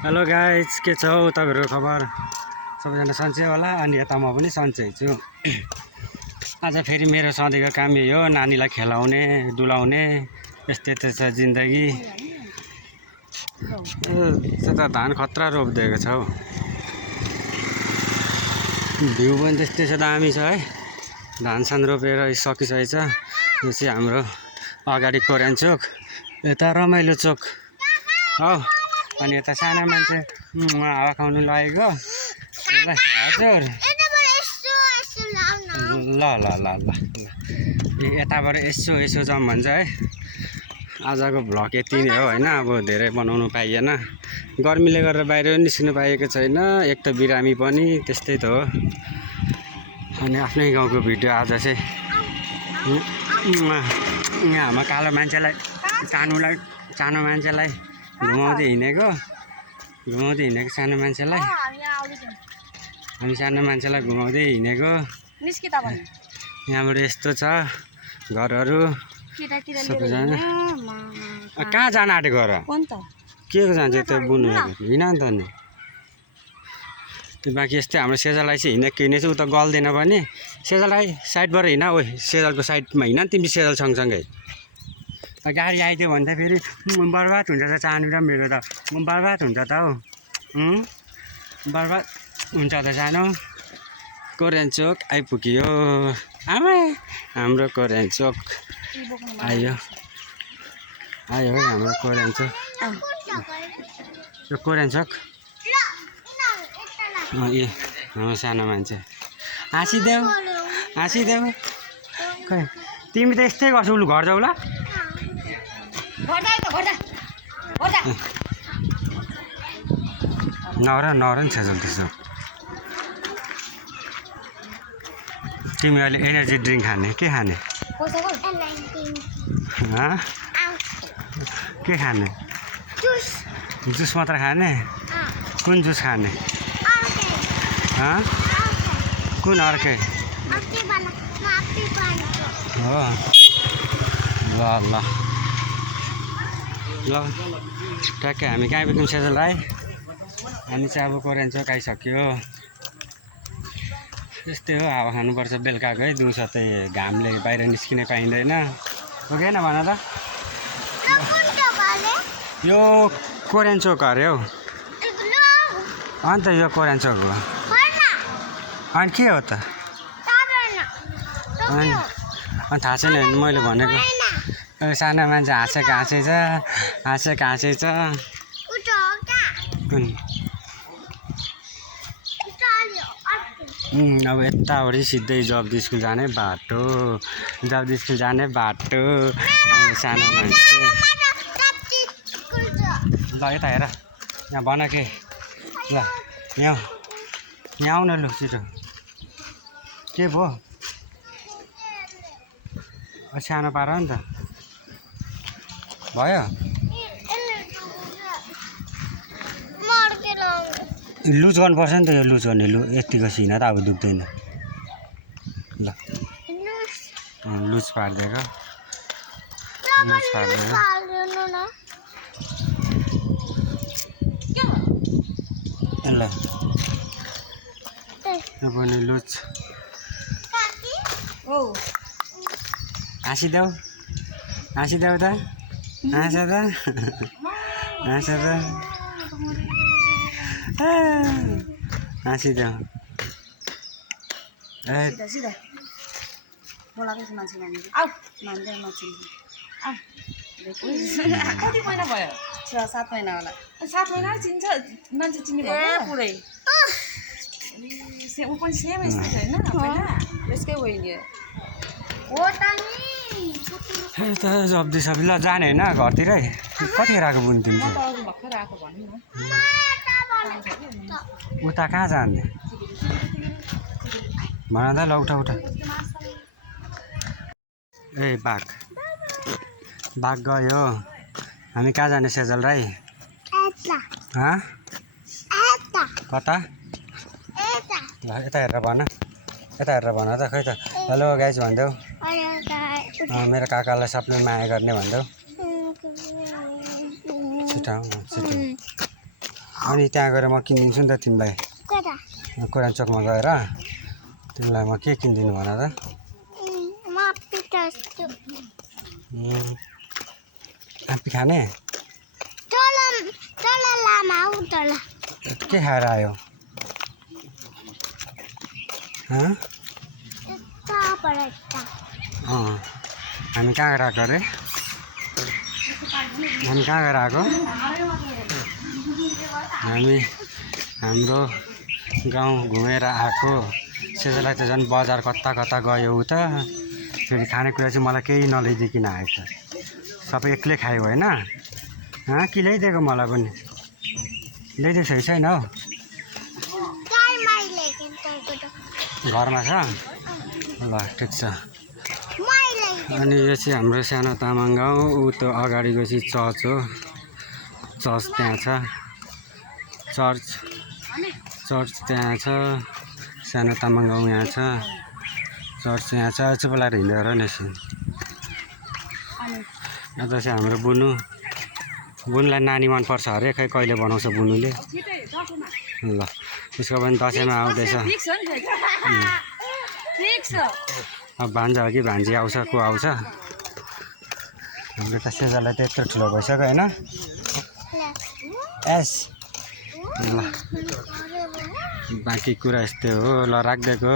Hello guys, के छ हौ तपाईँहरूको खबर? सबैजना सन्चै होला। अनि यता म पनि सन्चै छु। आज फेरि मेरो सधैँको काम यही हो, नानीलाई खेलाउने डुलाउने, यस्तै छ जिन्दगी। त्यता धान खतरा रोपिदिएको छ हौ। भ्यू पनि त्यस्तै छ, दामी छ है। धान सान रोपेर सकिसकेको छ। यो चाहिँ हाम्रो अगाडि कोरान चोक, यता रमाइलो चोक हौ। अनि यता साना मान्छे हावा खाउनु लागेको। हजुर ल ल ल ल यताबाट यसो जाउँ भन्छ है। आजको भ्लग यति नै हो होइन। अब धेरै बनाउनु पाइएन, गर्मीले गर्दा बाहिर निस्किनु पाइएको छैन। एक त बिरामी पनि त्यस्तै त हो। अनि आफ्नै गाउँको भिडियो आज चाहिँ यहाँ हाम्रो कालो मान्छेलाई सानो मान्छेलाई घुमाउँदै हिँडेको सानो मान्छेलाई। हामी सानो मान्छेलाई घुमाउँदै हिँडेको। यहाँबाट यस्तो छ घरहरू सबैजना। कहाँ जान आँटेको घर के को जान्छ त्यो बुन्नु हिँड नि त। नि बाँकी यस्तै हाम्रो सेजललाई चाहिँ हिँडेको हिँडेको ऊ त गल्दैन पनि। सेजललाई साइडबाट हिँड। ओ सेजलको साइडमा हिँड तिमी, सेजल सँगसँगै। गाडी आइदियो भने त फेरि बर्बाद हुन्छ त। चाहनु र मेरो त बर्बाद हुन्छ त हौ। बर्बाद हुन्छ त सानो। कोरियन चोक आइपुग्यो। आमा हाम्रो कोरियन चोक आयो है हाम्रो कोरियन चोक। यो कोरियन चोक ए सानो मान्छे हाँसिदेऊ खै तिमी त यस्तै गर्छौ। लु घर जाऊ ल। नर नि सेजल त्यसो। तिमी अहिले एनर्जी ड्रिङ्क खाने के खाने? के खाने? जुस मात्र खाने? कुन जुस खाने? कुन अर्कै हो? ल ल ट्याक्कै हामी कहाँ आइपुग्यौँ सेजल राई? हामी चाहिँ अब कोरियन चोक आइसक्यो। त्यस्तै हो, हावा खानुपर्छ बेलुकाको है। दिउँसो त घामले बाहिर निस्किनै पाइँदैन। पुगेन भन त। यो कोरियन चोक अरे हौ। अन्त यो कोरियन चोक हो। अनि के हो त? अनि थाहा छैन भने मैले भनेको। सानो मान्छे हाँसेको छ। अब यताबाट सिधै जब्दी स्कुल जाने बाटो। सानो मान्छे ल यता हेर। यहाँ भन के ल यहाँ आऊ न लु छिटो। के भयो? सानो पार नि त भयो। लुज गर्नुपर्छ नि त। यो लुज गर्ने लु यतिको सिना त अब दुख्दैन ल। लुज पारिदिएको ल। यो पनि लुज। हाँसिदेऊ त। हाँस हाँसिदेऊ। कति महिना भयो? 6-7 महिना होला। 7 महिना चिन्छ मान्छे चिन्ने भयो पुरै। ऊ पनि सेम यस्तै छ होइन? त्यसकै होइन हो त नि। त जब्दी सब ल जाने होइन घरतिरै। कतिखेर आएको बुन तिमी चाहिँ? भर्खर आएको भनौँ न। उता कहाँ जाने भन त ल। उठा ए बाघ गयो। हामी कहाँ जाने सेजल राई? कता? ल यता हेरेर भन त खै त। हेलो गाइज भनिदेऊ। मेरो काकालाई सबले माया गर्ने भनिदेऊ। छिटो अनि त्यहाँ गएर म किनिदिन्छु नि त तिमीलाई कोरान चोकमा गएर तिमीलाई म के किनिदिनु भन त आप्पी खाने के खाएर आयो हामी कहाँ गएर आएको अरे हामी कहाँ गएर आएको हामी हाम्रो गाउँ घुमेर आएको त्यसलाई त झन् बजार कता कता गयो उता फेरि खानेकुरा चाहिँ मलाई केही नल्याइदिइकन आएछ सबै एक्लै खायो होइन कि ल्याइदिएको मलाई पनि ल्याइदिएको छ कि छैन हौ घरमा छ ल ठिक छ अनि यो चाहिँ हाम्रो सानो तामाङ गाउँ ऊ त अगाडिको चाहिँ चर्च हो चर्च त्यहाँ छ चर्च त्यहाँ छ सानो तामाङ गाउँ यहाँ छ चर्च यहाँ छ चुप लाएर हिँडेर नि यता चाहिँ हाम्रो बुनुलाई नानी मनपर्छ अरे खै कहिले बनाउँछ बुनुले ल उसको पनि दसैँमा आउँदैछ अब भान्जा हो कि भान्जी आउँछ को आउँछ हाम्रो त सेजालाई त यत्रो ठुलो भइसक्यो होइन एस ल बाँकी कुरा यस्तै हो ल राखिदिएको